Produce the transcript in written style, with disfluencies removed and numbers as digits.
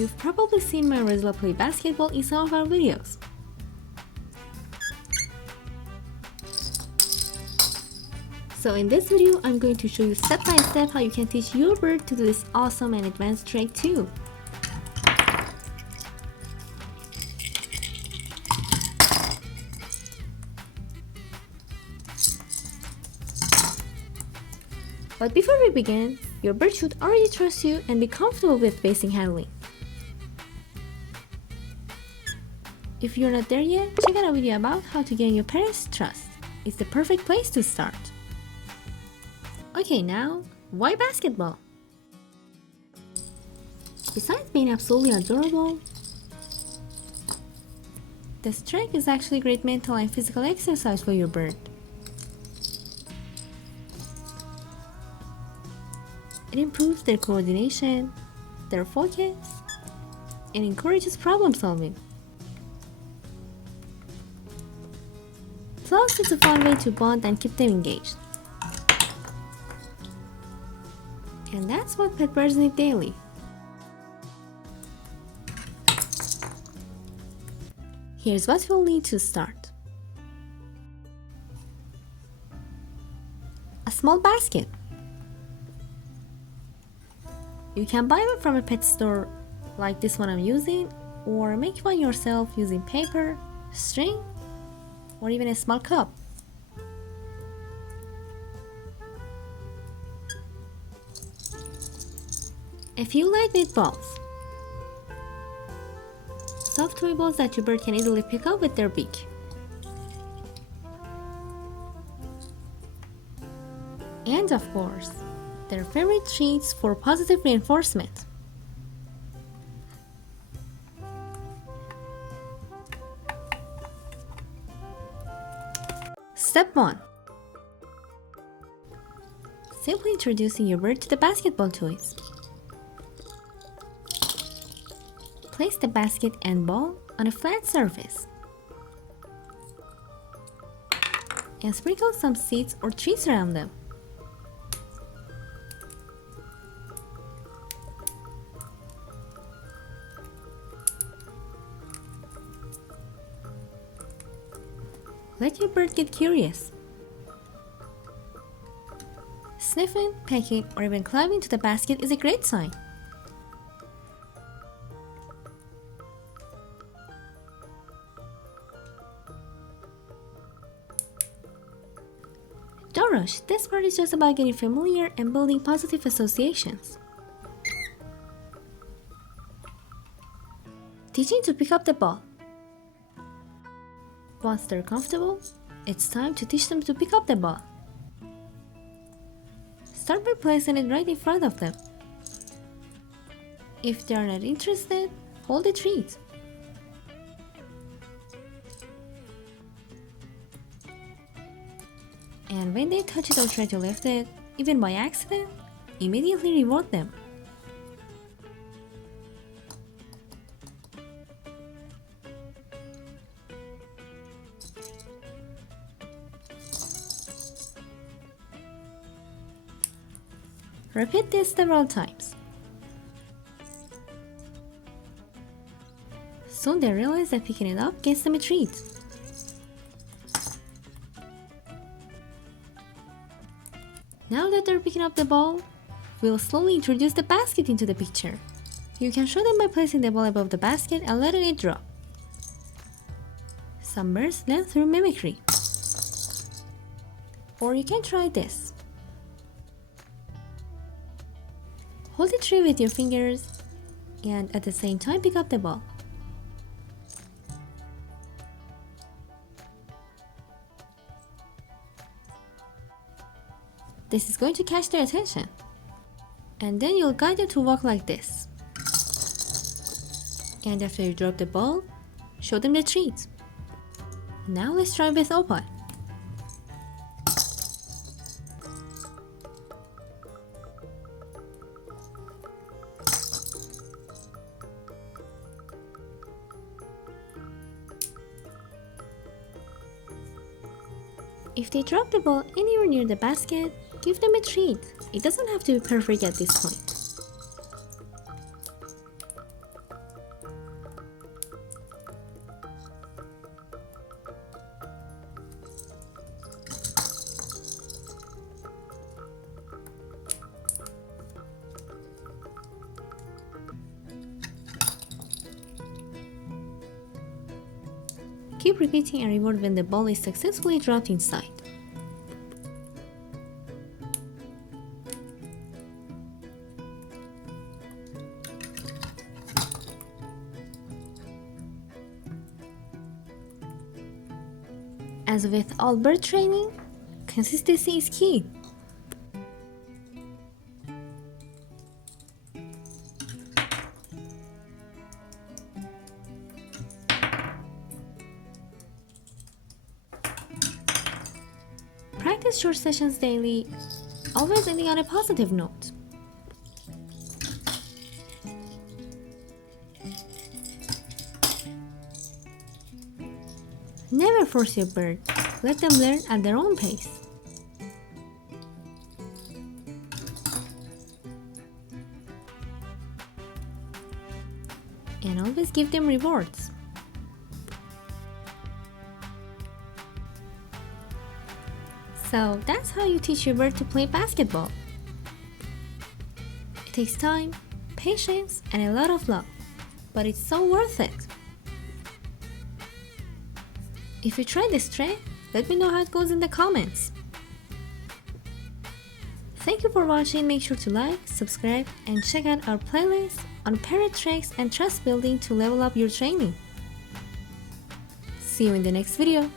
You've probably seen my Rosella play basketball in some of our videos. So in this video, I'm going to show you step by step how you can teach your bird to do this awesome and advanced trick too. But before we begin, your bird should already trust you and be comfortable with basic handling. If you're not there yet, check out a video about how to gain your parents' trust. It's the perfect place to start. Okay, now, why basketball? Besides being absolutely adorable, this trick is actually great mental and physical exercise for your bird. It improves their coordination, their focus, and encourages problem solving. Plus, it's a fun way to bond and keep them engaged. And that's what pet birds need daily. Here's what we'll need to start. A small basket. You can buy one from a pet store like this one I'm using, or make one yourself using paper, string, or even a small cup. A few lightweight balls. Soft toy balls that your bird can easily pick up with their beak. And of course, their favorite treats for positive reinforcement. Step 1. Simply introducing your bird to the basketball toys. Place the basket and ball on a flat surface and sprinkle some seeds or treats around them. Let your bird get curious. Sniffing, pecking, or even climbing to the basket is a great sign. Don't rush, this part is just about getting familiar and building positive associations. Teaching to pick up the ball. Once they're comfortable, it's time to teach them to pick up the ball. Start by placing it right in front of them. If they are not interested, hold the treat. And when they touch it or try to lift it, even by accident, immediately reward them. Repeat this several times. Soon they realize that picking it up gets them a treat. Now that they're picking up the ball, we'll slowly introduce the basket into the picture. You can show them by placing the ball above the basket and letting it drop. Some birds learn through mimicry. Or you can try this. Hold the tree with your fingers and at the same time pick up the ball. This is going to catch their attention. And then you'll guide them to walk like this. And after you drop the ball, show them the treat. Now let's try with Opal. If they drop the ball anywhere near the basket, give them a treat. It doesn't have to be perfect at this point. keep repeating and reward when the ball is successfully dropped inside. As with all bird training, consistency is key. Practice short sessions daily, always ending on a positive note. Never force your bird. Let them learn at their own pace. And always give them rewards. So that's how you teach your bird to play basketball. It takes time, patience, and a lot of love, but it's so worth it. If you try this trick, let me know how it goes in the comments. Thank you for watching. Make sure to like, subscribe, and check out our playlist on parrot tricks and trust building to level up your training. See you in the next video.